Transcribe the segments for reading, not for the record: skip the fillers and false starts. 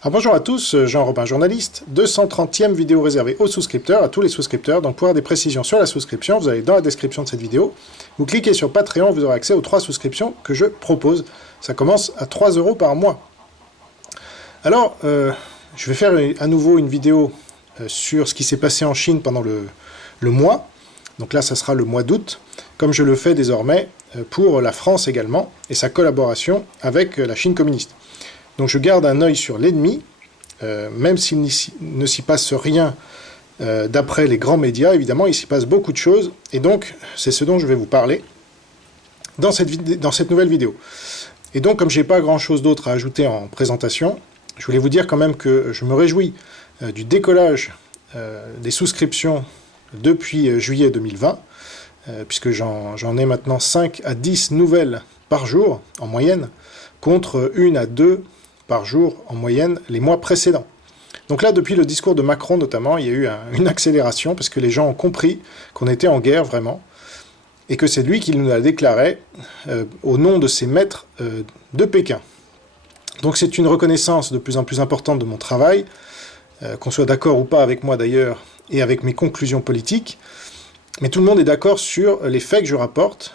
Alors bonjour à tous, Jean-Robin, journaliste, 230e vidéo réservée aux souscripteurs, à tous les souscripteurs. Donc pour avoir des précisions sur la souscription, vous allez dans la description de cette vidéo, vous cliquez sur Patreon, vous aurez accès aux 3 souscriptions que je propose. Ça commence à 3 € par mois. Alors, je vais faire à nouveau une vidéo sur ce qui s'est passé en Chine pendant le mois. Donc là, ça sera le mois d'août, comme je le fais désormais pour la France également, et sa collaboration avec la Chine communiste. Donc je garde un œil sur l'ennemi, même s'il ne s'y passe rien d'après les grands médias, évidemment, il s'y passe beaucoup de choses, et donc c'est ce dont je vais vous parler dans cette nouvelle vidéo. Et donc, comme je n'ai pas grand-chose d'autre à ajouter en présentation, je voulais vous dire quand même que je me réjouis du décollage des souscriptions depuis juillet 2020, puisque j'en ai maintenant 5 à 10 nouvelles par jour, en moyenne, contre 1 à 2 par jour en moyenne les mois précédents. Donc là, depuis le discours de Macron notamment, il y a eu une accélération parce que les gens ont compris qu'on était en guerre vraiment et que c'est lui qui nous l'a déclaré au nom de ses maîtres de Pékin. Donc c'est une reconnaissance de plus en plus importante de mon travail, qu'on soit d'accord ou pas avec moi d'ailleurs et avec mes conclusions politiques, mais tout le monde est d'accord sur les faits que je rapporte,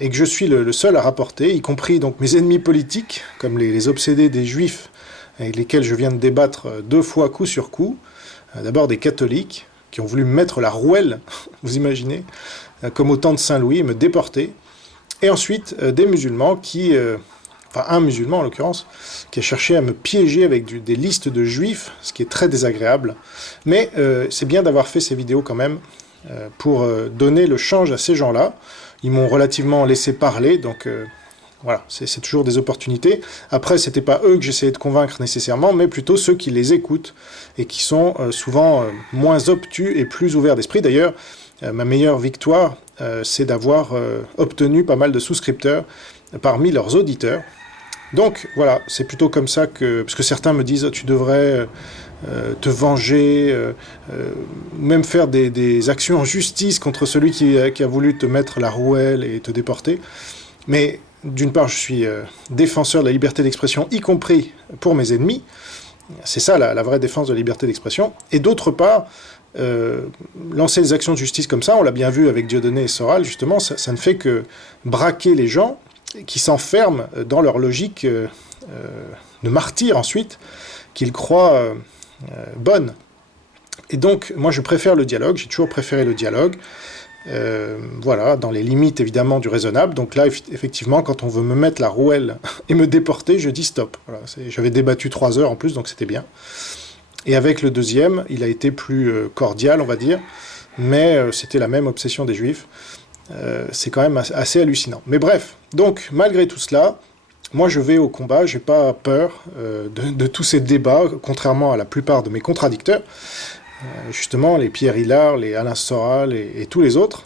et que je suis le seul à rapporter, y compris donc mes ennemis politiques, comme les obsédés des Juifs, avec lesquels je viens de débattre 2 fois coup sur coup. D'abord des catholiques, qui ont voulu me mettre la rouelle, vous imaginez, comme au temps de Saint-Louis, et me déporter. Et ensuite des musulmans enfin un musulman en l'occurrence, qui a cherché à me piéger avec des listes de Juifs, ce qui est très désagréable. Mais c'est bien d'avoir fait ces vidéos quand même, pour donner le change à ces gens-là. Ils m'ont relativement laissé parler, donc voilà, c'est toujours des opportunités. Après, c'était pas eux que j'essayais de convaincre nécessairement, mais plutôt ceux qui les écoutent, et qui sont souvent moins obtus et plus ouverts d'esprit. D'ailleurs, ma meilleure victoire, c'est d'avoir obtenu pas mal de souscripteurs parmi leurs auditeurs. Donc voilà, c'est plutôt comme ça que... Parce que certains me disent, tu devrais... te venger, même faire des actions en justice contre celui qui a voulu te mettre la rouelle et te déporter. Mais d'une part, je suis défenseur de la liberté d'expression, y compris pour mes ennemis. C'est ça la vraie défense de la liberté d'expression. Et d'autre part, lancer des actions de justice comme ça, on l'a bien vu avec Dieudonné et Soral, justement, ça ne fait que braquer les gens qui s'enferment dans leur logique de martyr ensuite, qu'ils croient... bonne. Et donc, moi je préfère le dialogue, j'ai toujours préféré le dialogue, voilà, dans les limites évidemment du raisonnable. Donc là, effectivement, quand on veut me mettre la rouelle et me déporter, je dis stop. Voilà, j'avais débattu 3 heures en plus, donc c'était bien. Et avec le deuxième, il a été plus cordial, on va dire, mais c'était la même obsession des Juifs. C'est quand même assez hallucinant. Mais bref, donc, malgré tout cela, moi, je vais au combat, j'ai pas peur de tous ces débats, contrairement à la plupart de mes contradicteurs, justement, les Pierre Hilard, les Alain Soral et tous les autres.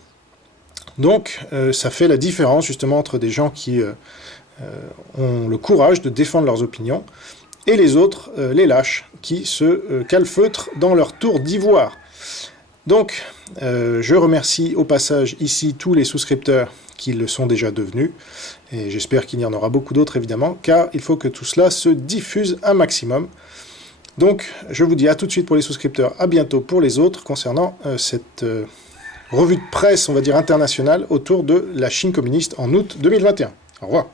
Donc, ça fait la différence, justement, entre des gens qui ont le courage de défendre leurs opinions, et les autres, les lâches, qui se calfeutrent dans leur tour d'ivoire. Donc, je remercie au passage ici tous les souscripteurs qui le sont déjà devenus, et j'espère qu'il y en aura beaucoup d'autres évidemment, car il faut que tout cela se diffuse un maximum. Donc je vous dis à tout de suite pour les souscripteurs, à bientôt pour les autres, concernant cette revue de presse, on va dire internationale, autour de la Chine communiste en août 2021. Au revoir.